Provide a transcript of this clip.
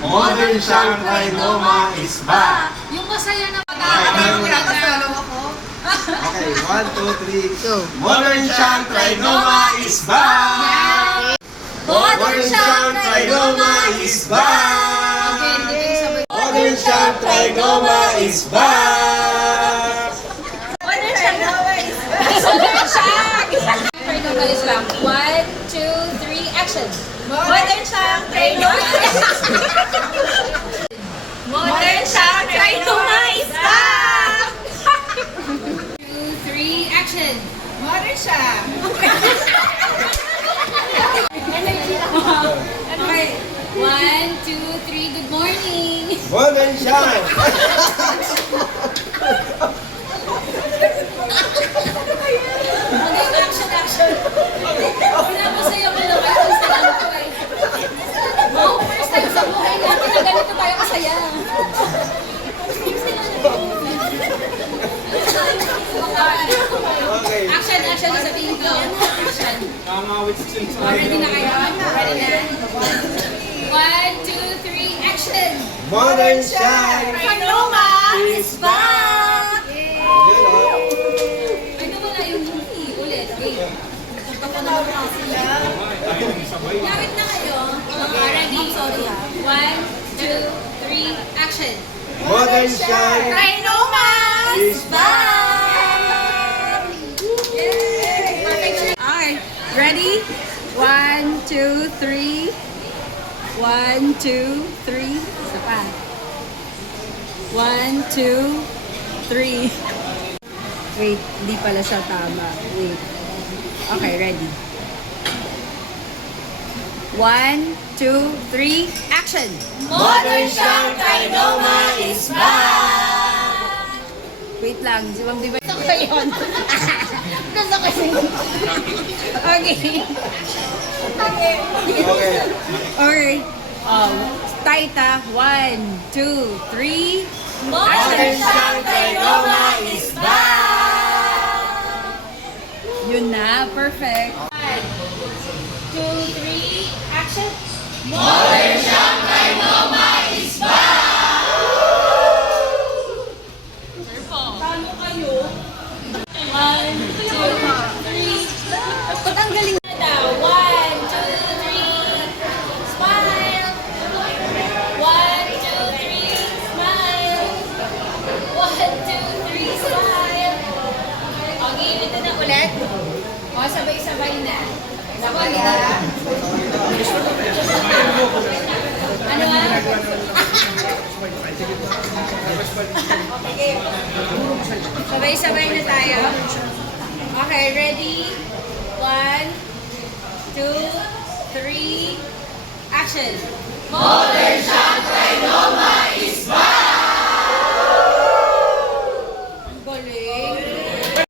Modern siyang trinoma is back. Yung masaya na Okay, 1, 2, 3. Go. Modern siyang trinoma is back. Modern siyang trinoma is back. Modern siyang trinoma is back. Modern siyang trinoma is back. 1, 2, 3, action! Modern siyang trinoma Modern siyang trinoma is back! 2, 3, action! Modern siya! Energy lang. Okay. 1, 2, 3, good morning! Modern siyang. Okay, action! Wala masaya ko lang. First time ko eh. Oh, first time sa buhay natin na ganito tayo kasaya. Okay. Action, sasabihin ko. Action. Ready na kayo? Ready na? 1, 2, 3, action! Modern siyang. Trinoma is back! Ay, nawala yung movie. Ulit. Wait. Gamit na kayo. Ready? Sorry ha. 1, 2, 3, action! Modern siyang. Trinoma is back! Yay! Perfect. Okay. Ready? 1, 2, 3. 1, 2, 3. Isa pa. 1, 2, 3. Wait, hindi pala siya tama. Wait. Okay, ready. 1, 2, 3, action! Modern siyang trinoma is back! Wait lang, si Ma'am Diba? Gusto ko yun. Gusto ko yun. Okay. Okay. Okay. Taita. 1, 2, 3. Modern siyang trinoma is back! Yun na. Perfect. 1, 2, 3, action! Modern siyang trinoma is back! Paano kayo? 1, 2, 3, Pag ang galing. 1, 2, 3, smile! 1, 2, 3, smile! 1, 2, 3, smile! Okay, ito na ulit. O, sabay-sabay na. Sabay na. Ano ah? Okay. Sabay-sabay na tayo. Okay, ready? 1, 2, 3, action! Modern